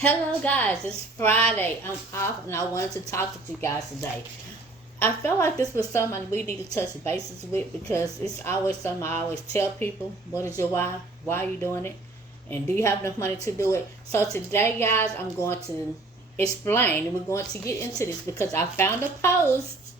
Hello guys, it's Friday. I'm off and I wanted to talk with you guys today. I felt like this was something we need to touch bases with because it's always something I always tell people. What is your why? Why are you doing it? And do you have enough money to do it? So today guys, I'm going to explain and we're going to get into this because I found a post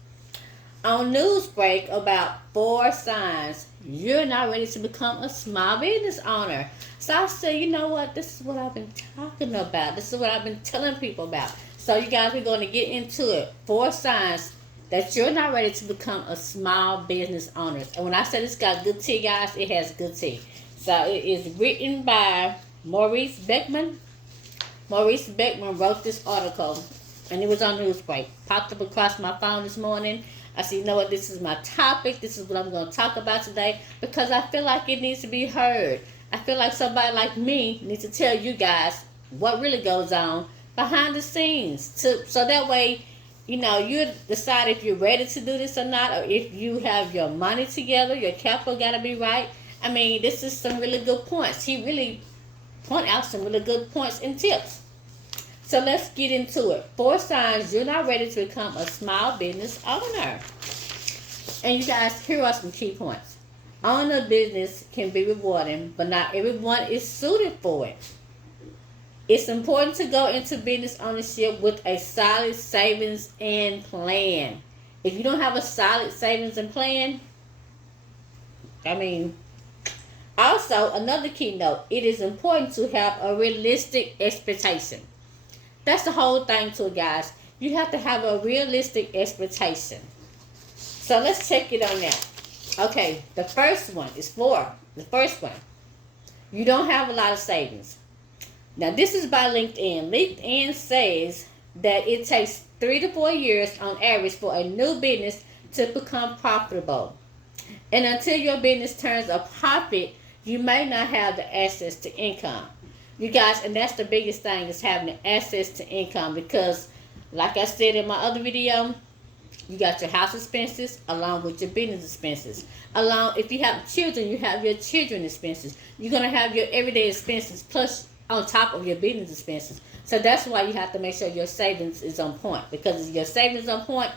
on Newsbreak about 4 signs you're not ready to become a small business owner. So I said, you know what? This is what I've been talking about. This is what I've been telling people about. So you guys, we're going to get into it. 4 signs that you're not ready to become a small business owner. And when I say this got good tea, guys, it has good tea. So it is written by Maurice Beckman. Maurice Beckman wrote this article, and it was on Newsbreak. Popped up across my phone this morning. I said, you know what, this is my topic. This is what I'm going to talk about today because I feel like it needs to be heard. I feel like somebody like me needs to tell you guys what really goes on behind the scenes. So that way, you decide if you're ready to do this or not, or if you have your money together, your capital got to be right. I mean, this is some really good points. He really point out some really good points and tips. So let's get into it. 4 signs you're not ready to become a small business owner. And you guys, here are some key points. Owning a business can be rewarding, but not everyone is suited for it. It's important to go into business ownership with a solid savings and plan. If you don't have a solid savings and plan, also another key note, it is important to have a realistic expectation. That's the whole thing to it, guys. You have to have a realistic expectation. So let's check it on that. Okay, the first one is the first one. You don't have a lot of savings. Now this is by LinkedIn. LinkedIn says that it takes 3 to 4 years on average for a new business to become profitable. And until your business turns a profit, you may not have the access to income. You guys, and that's the biggest thing is having access to income because, like I said in my other video, you got your house expenses along with your business expenses. If you have children, you have your children expenses. You're going to have your everyday expenses plus on top of your business expenses. So that's why you have to make sure your savings is on point because if your savings is on point,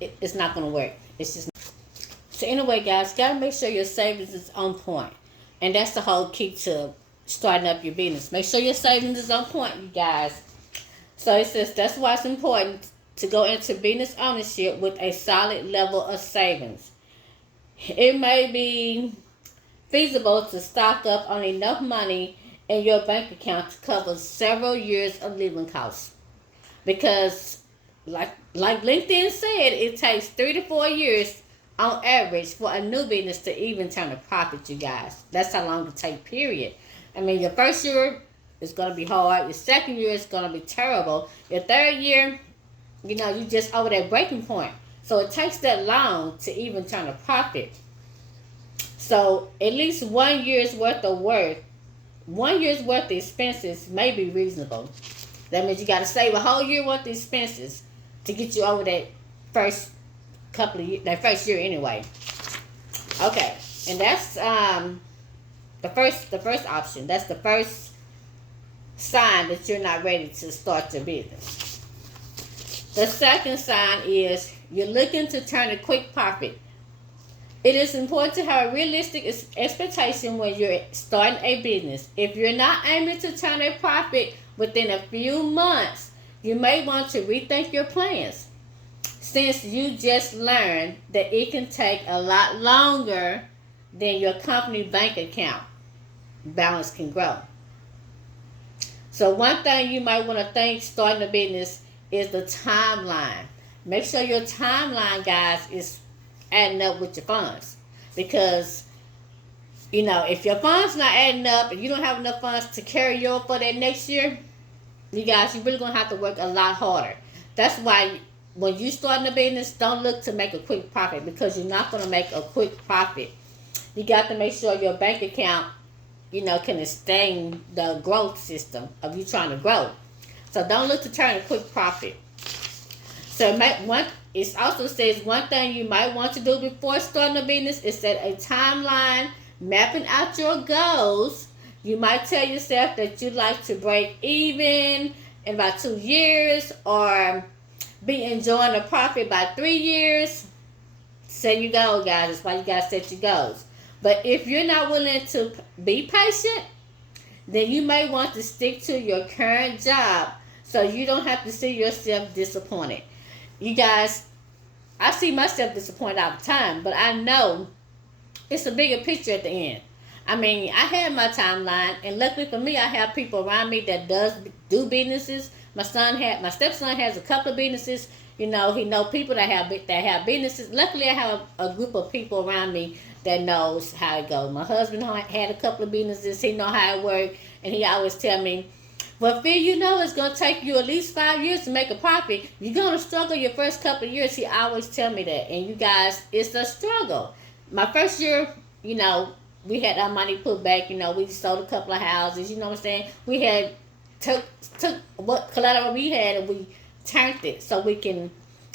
it's not going to work. It's just not. So anyway, guys, got to make sure your savings is on point. And that's the whole key to starting up your business. Make sure your savings is on point, you guys. So it says that's why it's important to go into business ownership with a solid level of savings. It may be feasible to stock up on enough money in your bank account to cover several years of living costs. Because like LinkedIn said, it takes 3 to 4 years on average for a new business to even turn a profit, you guys. That's how long it takes, period. Your first year is going to be hard. Your second year is going to be terrible. Your third year, you just over that breaking point. So it takes that long to even turn a profit. So at least 1 year's worth of 1 year's worth of expenses may be reasonable. That means you got to save a whole year worth of expenses to get you over that first couple of years, that first year anyway. Okay, and that's the first option. That's the first sign that you're not ready to start your business. The second sign is you're looking to turn a quick profit. It is important to have a realistic expectation when you're starting a business. If you're not aiming to turn a profit within a few months, you may want to rethink your plans. Since you just learned that it can take a lot longer than your company bank account balance can grow. So one thing you might want to think starting a business is the timeline. Make sure your timeline, guys, is adding up with your funds. Because, if your funds not adding up and you don't have enough funds to carry you over for that next year, you guys, you're really going to have to work a lot harder. That's why when you start a business, don't look to make a quick profit because you're not going to make a quick profit. You got to make sure your bank account can sustain the growth system of you trying to grow. So don't look to turn a quick profit. So it also says one thing you might want to do before starting a business is set a timeline, mapping out your goals You might tell yourself that you'd like to break even in about 2 years, or be enjoying a profit by 3 years. Set your goal, guys. That's why you gotta set your goals. But if you're not willing to be patient, then you may want to stick to your current job so you don't have to see yourself disappointed. You guys, I see myself disappointed all the time, but I know it's a bigger picture at the end. I mean, I have my timeline, and luckily for me, I have people around me that do businesses. My stepson has a couple of businesses. You know, he know people that have businesses. Luckily, I have a group of people around me that knows how it goes. My husband had a couple of businesses. He know how it works, and he always tell me, well, Phil, you know it's going to take you at least 5 years to make a profit. You're going to struggle your first couple of years. He always tell me that. And you guys, it's a struggle. My first year, you know, we had our money put back. You know, we sold a couple of houses. You know what I'm saying? We had took what collateral we had, and we turned it so we can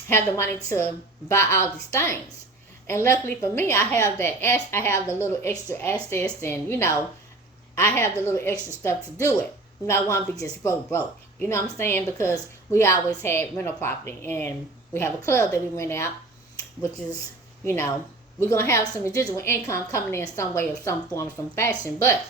have the money to buy all these things. And luckily for me, I have the little extra assets, and you know, I have the little extra stuff to do it. You know, I want to be just broke. You know what I'm saying? Because we always had rental property, and we have a club that we rent out, which is, you know, we're going to have some residual income coming in some way or some form, some fashion. But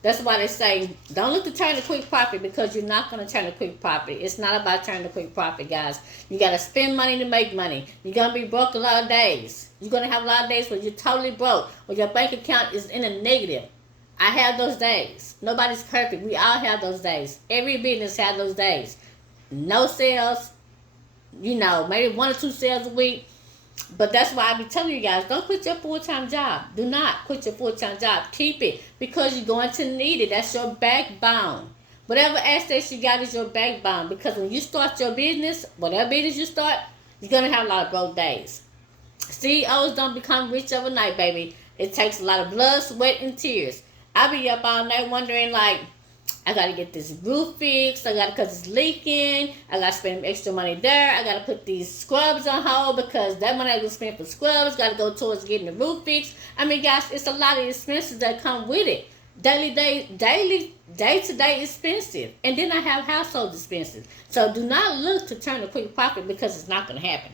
that's why they say, don't look to turn a quick profit, because you're not going to turn a quick profit. It's not about turning a quick profit, guys. You got to spend money to make money. You're going to be broke a lot of days. You're going to have a lot of days where you're totally broke, where your bank account is in a negative. I have those days. Nobody's perfect. We all have those days. Every business has those days. No sales, you know, maybe 1 or 2 sales a week. But that's why I be telling you guys, don't quit your full-time job. Do not quit your full-time job. Keep it, because you're going to need it. That's your backbone. Whatever assets you got is your backbone. Because when you start your business, whatever business you start, you're going to have a lot of broke days. CEOs don't become rich overnight, baby. It takes a lot of blood, sweat, and tears. I be up all night wondering, like, I got to get this roof fixed. I got to, because it's leaking. I got to spend extra money there. I got to put these scrubs on hold, because that money I going to spend for scrubs got to go towards getting the roof fixed. I mean, guys, it's a lot of expenses that come with it. Day-to-day expensive. And then I have household expenses. So do not look to turn a quick profit, because it's not going to happen.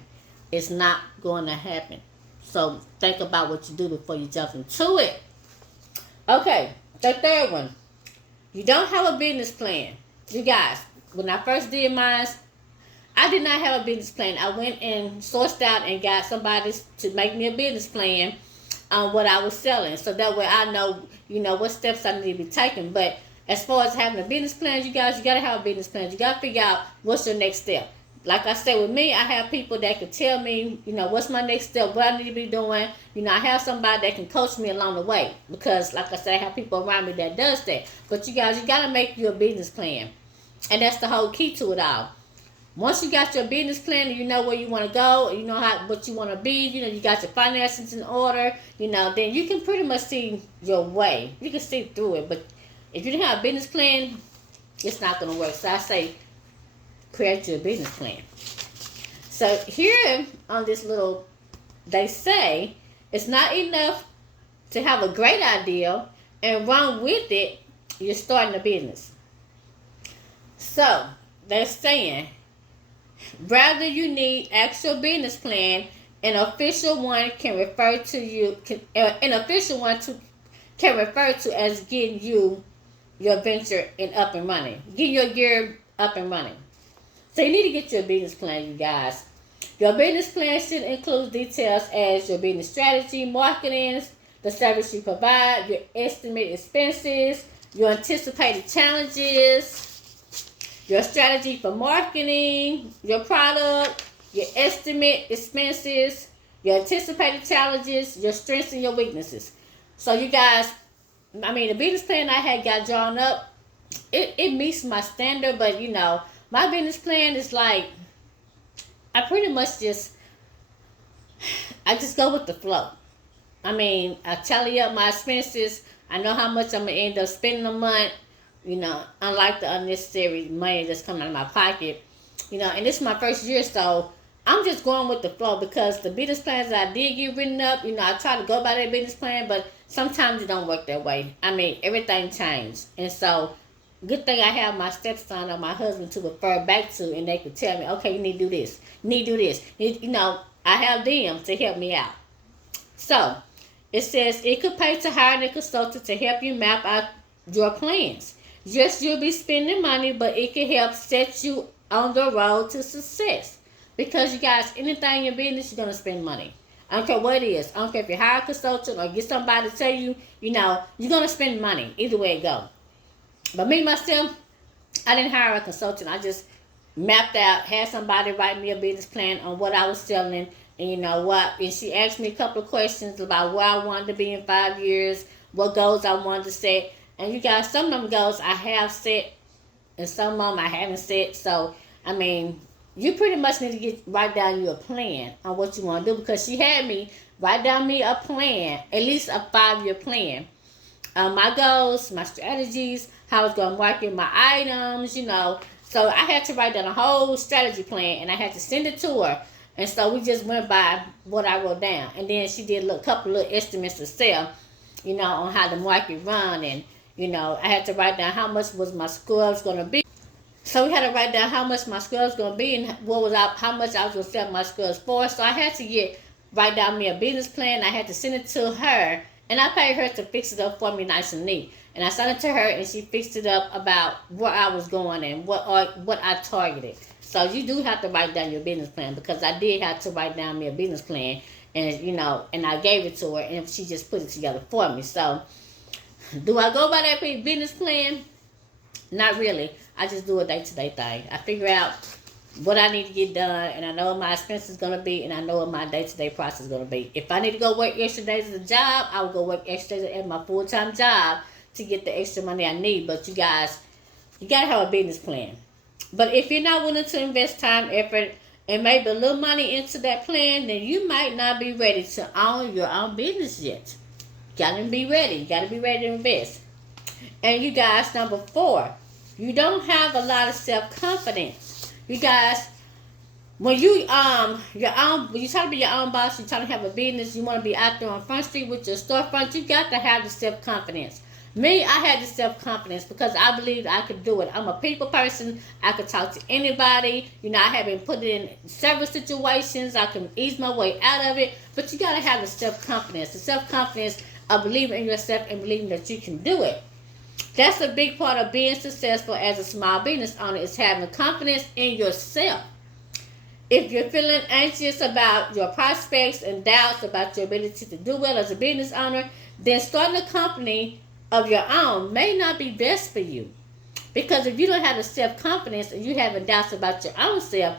It's not going to happen. So think about what you do before you jump into it. Okay, the third one. You don't have a business plan. You guys, when I first did mine, I did not have a business plan. I went and sourced out and got somebody to make me a business plan on what I was selling. So that way I know, you know, what steps I need to be taking. But as far as having a business plan, you guys, you got to have a business plan. You got to figure out what's your next step. Like I said, with me, I have people that can tell me, you know, what's my next step, what I need to be doing. You know, I have somebody that can coach me along the way, because, like I said, I have people around me that does that. But you guys, you got to make your business plan. And that's the whole key to it all. Once you got your business plan and you know where you want to go, you know what you want to be, you know, you got your finances in order, you know, then you can pretty much see your way. You can see through it. But if you don't have a business plan, it's not going to work. So I say, create your business plan. So here on this little, they say it's not enough to have a great idea and run with it. You're starting a business. So they're saying, rather you need actual business plan. An official one can refer to you. Can refer to as getting you your venture up and running, getting your gear up and running. So you need to get your business plan, you guys. Your business plan should include details as your business strategy, marketing, the service you provide, your estimated expenses, your anticipated challenges, your strategy for marketing, your product, your estimate expenses, your anticipated challenges, your strengths and your weaknesses. So you guys, I mean, the business plan I had got drawn up, it meets my standard, but you know, my business plan is like, I pretty much just go with the flow. I mean, I tally up my expenses. I know how much I'm going to end up spending a month, you know, unlike the unnecessary money that's coming out of my pocket. You know, and this is my first year, so I'm just going with the flow because the business plans that I did get written up, I try to go by that business plan, but sometimes it don't work that way. I mean, everything changed. And so, good thing I have my stepson or my husband to refer back to, and they could tell me, okay, you need to do this, you need to do this. I have them to help me out. So, it says it could pay to hire a consultant to help you map out your plans. Yes, you'll be spending money, but it can help set you on the road to success. Because you guys, anything in your business, you're gonna spend money. I don't care what it is. I don't care if you hire a consultant or get somebody to tell you, you're gonna spend money. Either way it go. But me myself, I didn't hire a consultant. I just mapped out, had somebody write me a business plan on what I was selling, and and she asked me a couple of questions about where I wanted to be in 5 years, what goals I wanted to set. And you guys, some of them goals I have set, and some of them I haven't set. So, I mean, you pretty much need to write down your plan on what you want to do, because she had me write down me a plan, at least a 5-year plan. My goals, my strategies, how I was going to market my items, So I had to write down a whole strategy plan, and I had to send it to her. And so we just went by what I wrote down. And then she did a couple of little estimates to sell, on how the market run. And, I had to write down how much was my scrubs going to be. So we had to write down how much my scrubs going to be and how much I was going to sell my scrubs for. So I had to write down me a business plan. I had to send it to her, and I paid her to fix it up for me nice and neat. And I sent it to her, and she fixed it up about where I was going and what I targeted. So you do have to write down your business plan, because I did have to write down me a business plan, and and I gave it to her, and she just put it together for me. So do I go by that business plan? Not really. I just do a day-to-day thing. I figure out what I need to get done, and I know what my expenses is going to be, and I know what my day-to-day process is going to be. If I need to go work extra days at the job, I will go work extra days at my full-time job to get the extra money I need. But you guys, you got to have a business plan. But if you're not willing to invest time, effort, and maybe a little money into that plan, then you might not be ready to own your own business yet. Got to be ready. You got to be ready to invest. And you guys, number 4, you don't have a lot of self-confidence. You guys, when you try to be your own boss, you try to have a business, you want to be out there on Front Street with your storefront, you got to have the self-confidence. Me, I had the self-confidence because I believed I could do it. I'm a people person. I could talk to anybody. I have been put in several situations. I can ease my way out of it. But you got to have the self-confidence. The self-confidence of believing in yourself and believing that you can do it. That's a big part of being successful as a small business owner, is having confidence in yourself. If you're feeling anxious about your prospects and doubts about your ability to do well as a business owner, then starting a company of your own may not be best for you. Because if you don't have the self-confidence and you having doubts about your own self,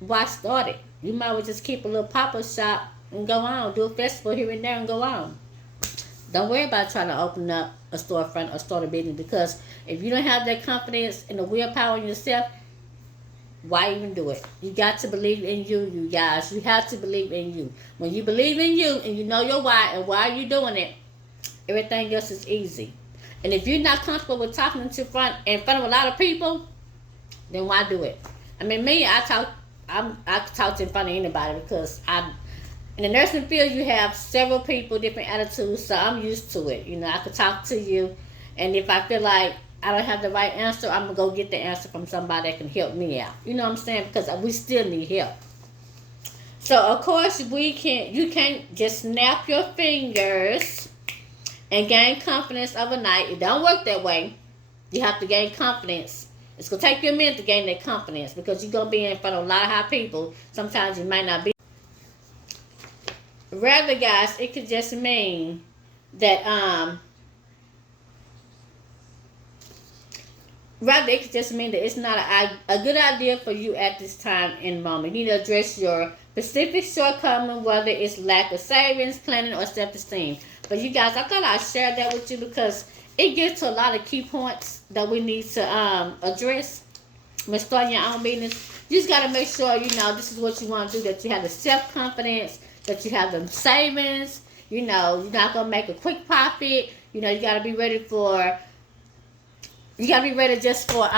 why start it? You might well just keep a little pop-up shop and go on. Do a festival here and there and go on. Don't worry about trying to open up a storefront or start a business, because if you don't have that confidence and the willpower in yourself, why even do it? You got to believe in you guys. You have to believe in you. When you believe in you and you know your why and why you're doing it, everything else is easy. And if you're not comfortable with talking in front of a lot of people, then why do it? I mean, me, I talk in front of anybody, because in the nursing field, you have several people, different attitudes, so I'm used to it. I could talk to you, and if I feel like I don't have the right answer, I'm going to go get the answer from somebody that can help me out. You know what I'm saying? Because we still need help. So, of course, you can't just snap your fingers and gain confidence overnight. It don't work that way. You have to gain confidence. It's going to take you a minute to gain that confidence, because you're going to be in front of a lot of high people. Sometimes you might not be. Rather, guys, it could just mean that it's not a good idea for you at this time and moment. You need to address your specific shortcoming, whether it's lack of savings, planning, or self-esteem. But you guys, I thought I'd share that with you, because it gets to a lot of key points that we need to address when starting your own business. You just got to make sure, this is what you want to do, that you have the self-confidence, that you have the savings. You're not going to make a quick profit. You got to be ready just for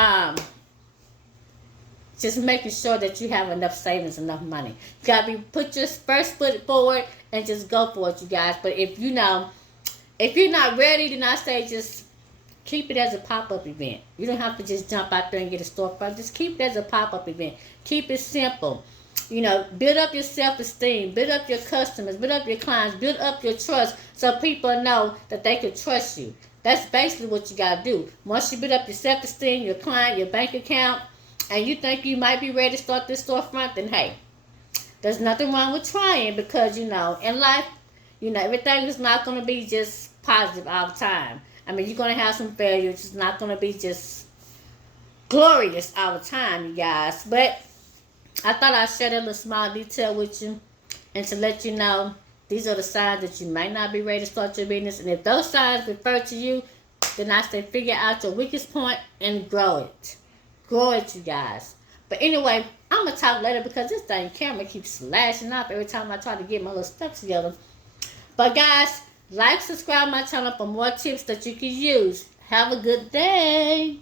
just making sure that you have enough savings, enough money. You gotta put your first foot forward and just go for it, you guys. But if you're not ready, then I say just keep it as a pop-up event. You don't have to just jump out there and get a storefront. Just keep it as a pop-up event. Keep it simple. Build up your self-esteem, build up your customers, build up your clients, build up your trust so people know that they can trust you. That's basically what you got to do. Once you build up your self-esteem, your client, your bank account, and you think you might be ready to start this storefront, then hey, there's nothing wrong with trying, because, in life, everything is not going to be just positive all the time. I mean, you're going to have some failures. It's not going to be just glorious all the time, you guys. But I thought I'd share that little small detail with you, and to let you know these are the signs that you might not be ready to start your business. And if those signs refer to you, then I say figure out your weakest point and grow it. Grow it, you guys. But anyway, I'm going to talk later because this dang camera keeps flashing up every time I try to get my little stuff together. But guys, like, subscribe my channel for more tips that you can use. Have a good day.